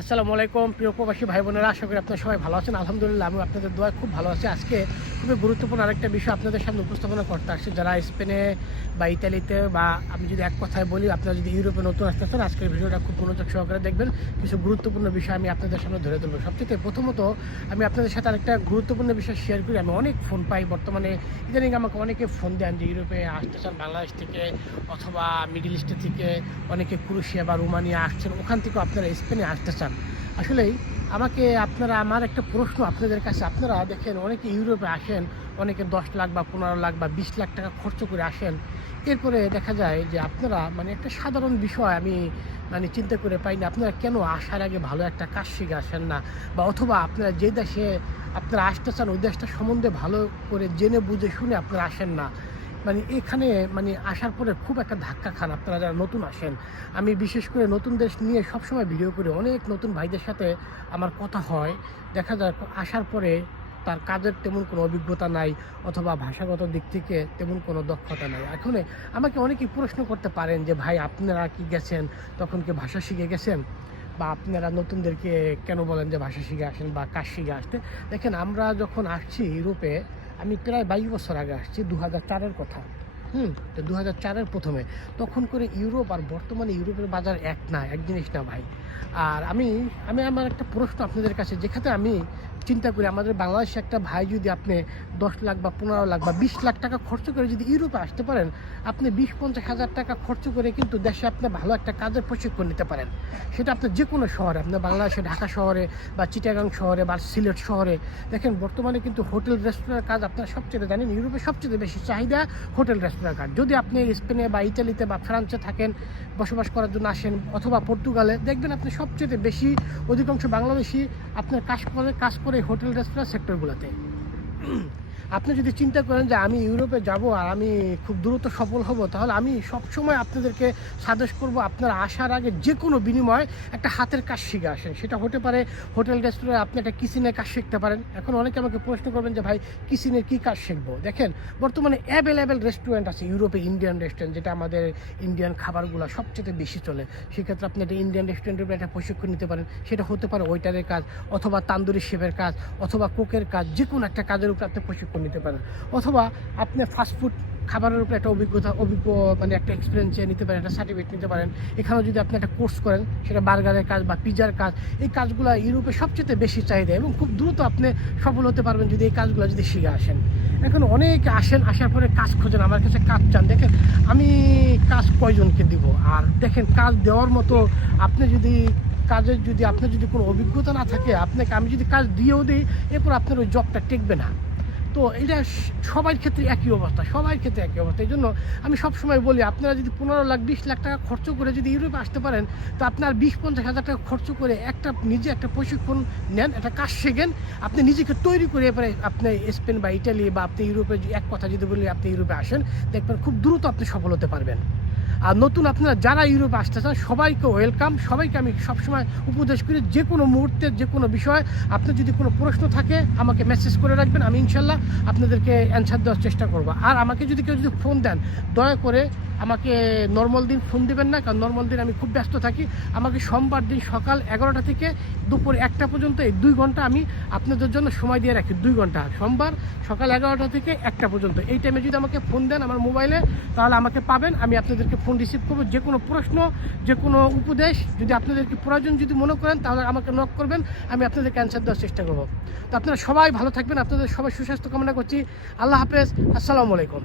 আসসালামু আলাইকুম, প্রিয় প্রবাসী ভাই বোনেরা, আশা করি আপনারা সবাই ভালো আছেন। আলহামদুলিল্লাহ আমি আপনাদের দোয়া খুব ভালো আছে। আজকে খুবই গুরুত্বপূর্ণ আরেকটা বিষয় আপনাদের সামনে উপস্থাপনা করতে আসছে। যারা স্পেনে বা ইতালিতে বা আমি যদি এক কথায় বলি, আপনারা যদি ইউরোপে নতুন আসতেছেন, আজকের ভিডিওটা খুব মনোযোগ সহকারে দেখবেন। কিছু গুরুত্বপূর্ণ বিষয় আমি আপনাদের সামনে ধরে তুলবো। সবথেকে প্রথমত, আমি আপনাদের সাথে আরেকটা গুরুত্বপূর্ণ বিষয় শেয়ার করি। আমি অনেক ফোন পাই। বর্তমানে ইদানিং আমাকে অনেকে ফোন দেন যে ইউরোপে আসতে চান, বাংলাদেশ থেকে অথবা মিডিল ইস্টে থেকে অনেকে ক্রুশিয়া বা রোমানিয়া আসছেন, ওখান থেকেও আপনারা স্পেনে আসতে চান। আসলেই আমাকে আপনারা, আমার একটা প্রশ্ন আপনাদের কাছে। আপনারা দেখেন, অনেকে ইউরোপে আসেন, অনেকে দশ লাখ বা পনেরো লাখ বা বিশ লাখ টাকা খরচ করে আসেন। এরপরে দেখা যায় যে আপনারা মানে একটা সাধারণ বিষয় আমি মানে চিন্তা করে পাই না আপনারা কেন আসার আগে ভালো একটা কাজ শিখে আসেন না? বা অথবা আপনারা যে দেশে, আপনারা আসতে চান, ওই দেশটা সম্বন্ধে ভালো করে জেনে বুঝে শুনে আপনারা আসেন না। মানে এখানে মানে আসার পরে খুব একটা ধাক্কা খান আপনারা যারা নতুন আসেন। আমি বিশেষ করে নতুন দেশ নিয়ে সবসময় ভিডিও করি। অনেক নতুন ভাইদের সাথে আমার কথা হয়। দেখা যায় আসার পরে তার কাজের তেমন কোনো অভিজ্ঞতা নাই অথবা ভাষাগত দিক থেকে তেমন কোনো দক্ষতা নাই। এখন আমাকে অনেকেই প্রশ্ন করতে পারেন যে, ভাই, আপনারা কি গেছেন? তখন কি ভাষা শিখে গেছেন? বা আপনারা নতুনদেরকে কেন বলেন যে, ভাষা শিখে আসেন বা কাজ শিখে আসতে? দেখেন, আমরা যখন আসছি ইউরোপে আমি প্রায় বাইশ বছর আগে আসছি দু হাজার চারের কথা। হুম, তো দু হাজার চারের প্রথমে। তখন করে ইউরোপ আর বর্তমানে ইউরোপের বাজার এক না, এক জিনিস না ভাই। আর আমি আমি আমার একটা প্রশ্ন আপনাদের কাছে, যেখানে আমি চিন্তা করি, আমাদের বাংলাদেশে একটা ভাই যদি আপনি দশ লাখ বা পনেরো লাখ বা বিশ লাখ টাকা খরচ করে যদি ইউরোপে আসতে পারেন, আপনি বিশ পঞ্চাশ হাজার টাকা খরচ করে কিন্তু দেশে আপনি ভালো একটা কাজের প্রশিক্ষণ নিতে পারেন। সেটা আপনি যে কোনো শহরে, আপনার বাংলাদেশে, ঢাকা শহরে বা চিটাগাং শহরে বা সিলেট শহরে। দেখেন, বর্তমানে কিন্তু হোটেল রেস্টুরেন্টের কাজ আপনারা সবচেয়ে জানেন, ইউরোপে সবচেয়ে বেশি চাহিদা হোটেল রেস্টুরেন্টের কাজ। যদি আপনি স্পেনে বা ইটালিতে বা ফ্রান্সে থাকেন, বসবাস করার জন্য আসেন অথবা পর্তুগালে, দেখবেন আপনি সবচেয়ে বেশি অধিকাংশ বাংলাদেশি আপনার কাজ করে কাজ করে হোটেল রেস্টুরেন্ট সেক্টরগুলোতে। আপনি যদি চিন্তা করেন যে আমি ইউরোপে যাব আর আমি খুব দ্রুত সফল হব, তাহলে আমি সবসময় আপনাদেরকে সাজেস্ট করব আপনারা আসার আগে যে কোনো বিনিময়ে একটা হাতের কাজ শিখে আসেন। সেটা হতে পারে হোটেল, রেস্টুরেন্ট, আপনি একটা কিচেনের কাজ শিখতে পারেন। এখন অনেকে আমাকে প্রশ্ন করবেন যে ভাই কিচেনের কী কাজ শিখব? দেখেন, বর্তমানে অ্যাভেলেবেল রেস্টুরেন্ট আছে ইউরোপে ইন্ডিয়ান রেস্টুরেন্ট যেটা আমাদের ইন্ডিয়ান খাবারগুলো সবচেয়ে বেশি চলে। সেক্ষেত্রে আপনি একটা ইন্ডিয়ান রেস্টুরেন্টের উপরে একটা প্রশিক্ষণ নিতে পারেন। সেটা হতে পারে ওয়েটারের কাজ, অথবা তান্দুরি শেফের কাজ, অথবা কোকের কাজ যে কোনো একটা কাজের উপরে আপনি প্রশিক্ষণ নিতে পারেন। অথবা আপনি ফাস্টফুড খাবারের উপরে একটা অভিজ্ঞতা, অভিজ্ঞ মানে একটা এক্সপিরিয়েন্স চেয়ে নিতে পারেন, একটা সার্টিফিকেট নিতে পারেন। এখানেও যদি আপনি একটা কোর্স করেন, সেটা বার্গারের কাজ বা পিজার কাজ, এই কাজগুলো ইউরোপে সবচেয়ে বেশি চাহিদা এবং খুব দ্রুত আপনি সফল হতে পারবেন যদি এই কাজগুলো যদি শিখে আসেন। এখন অনেকে আসেন, আসার পরে কাজ খোঁজেন, আমার কাছে কাজ চান। দেখেন, আমি কাজ কয়জনকে দিব? আর দেখেন, কাজ দেওয়ার মতো আপনি যদি কাজের যদি, আপনার যদি কোনো অভিজ্ঞতা না থাকে, আপনাকে আমি যদি কাজ দিয়েও দিই, এরপর আপনার ওই জবটা টেকবে না। তো এটা সবার ক্ষেত্রে একই অবস্থা, সবার ক্ষেত্রে একই অবস্থা। এই জন্য আমি সবসময় বলি, আপনারা যদি পনেরো লাখ, বিশ লাখ টাকা খরচ করে যদি ইউরোপে আসতে পারেন, তো আপনার বিশ, পঞ্চাশ হাজার টাকা খরচ করে একটা, নিজে একটা প্রশিক্ষণ নেন, একটা কাজ শেখেন। আপনি নিজেকে তৈরি করে এবারে আপনি স্পেন বা ইটালি বা আপনি ইউরোপে, এক কথা যদি বলি, আপনি ইউরোপে আসেন, দেখবেন খুব দ্রুত আপনি সফল হতে পারবেন। আর নতুন আপনারা যারা ইউরোপে আসতে চান, সবাইকে ওয়েলকাম। সবাইকে আমি সবসময় উপদেশ করি, যে কোনো মুহূর্তে, যে কোনো বিষয় আপনার যদি কোনো প্রশ্ন থাকে, আমাকে মেসেজ করে রাখবেন, আমি ইনশাল্লাহ আপনাদেরকে অ্যান্সার দেওয়ার চেষ্টা করব। আর আমাকে যদি কেউ যদি ফোন দেন, দয়া করে আমাকে নর্মাল দিন ফোন দেবেন না, কারণ নর্মাল দিন আমি খুব ব্যস্ত থাকি। আমাকে সোমবার দিন সকাল এগারোটা থেকে দুপুর একটা পর্যন্ত এই দুই ঘণ্টা আমি আপনাদের জন্য সময় দিয়ে রাখি, দুই ঘণ্টা। সোমবার সকাল এগারোটা থেকে একটা পর্যন্ত। এই টাইমে যদি আমাকে ফোন দেন আমার মোবাইলে তাহলে আমাকে পাবেন, আমি আপনাদেরকে ফোন রিসিভ করব যে কোনো প্রশ্ন, যে কোনো উপদেশ, যদি আপনাদেরকে প্রয়োজন যদি মনে করেন, তাহলে আমাকে নক করবেন, আমি আপনাদেরকে অ্যান্সার দেওয়ার চেষ্টা করব। তো আপনারা সবাই ভালো থাকবেন, আপনাদের সবাই সুস্বাস্থ্য কামনা করছি। আল্লাহ হাফেজ, আসসালামু আলাইকুম।